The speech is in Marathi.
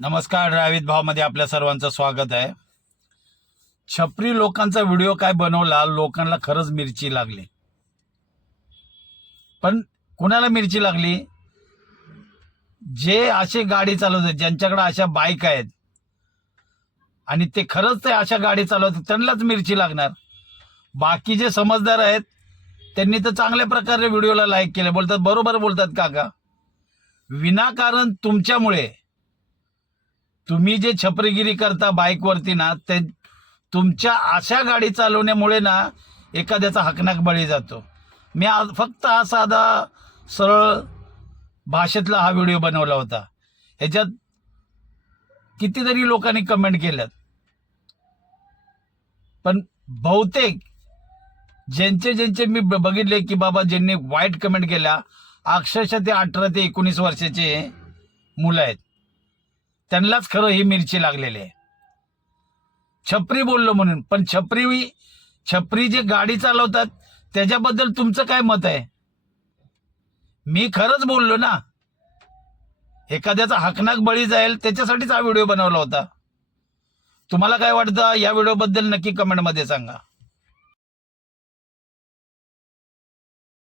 नमस्कार. ड्रायव्हित भावमध्ये आपल्या सर्वांचं स्वागत आहे. छपरी लोकांचा व्हिडिओ काय बनवला, लोकांना खरंच मिरची लागली. पण कुणाला मिरची लागली? जे असे गाडी चालवतात, ज्यांच्याकडे अशा बाईक आहेत आणि ते खरंच ते अशा गाडी चालवतात, त्यांनाच मिरची लागणार. बाकी जे समजदार आहेत त्यांनी तर चांगल्या प्रकारे व्हिडिओला लाईक केले. बोलतात बरोबर बोलतात काका. विनाकारण तुमच्यामुळे तुम्ही जे छपरीगिरी करता बाईकवरती ना, ते तुमच्या अशा गाडी चालवण्यामुळे ना एखाद्याचा हकनाक बळी जातो. मी आज फक्त हा साधा सरळ भाषेतला हा व्हिडिओ बनवला होता. ह्याच्यात कितीतरी लोकांनी कमेंट केल्यात, पण बहुतेक ज्यांचे मी बघितले की बाबा ज्यांनी वाईट कमेंट केल्या, अक्षरशः ते 18 ते 19 वर्षाचे मुलं आहेत. त्यांनाच खरं ही मिरची लागलेली आहे. छपरी बोललो म्हणून. पण छपरी जे गाडी चालवतात त्याच्याबद्दल तुमचं काय मत आहे? मी खरंच बोललो ना, एखाद्याचा हकनाक बळी जाईल त्याच्यासाठीच हा व्हिडिओ बनवला होता. तुम्हाला काय वाटतं या व्हिडिओबद्दल नक्की कमेंटमध्ये सांगा.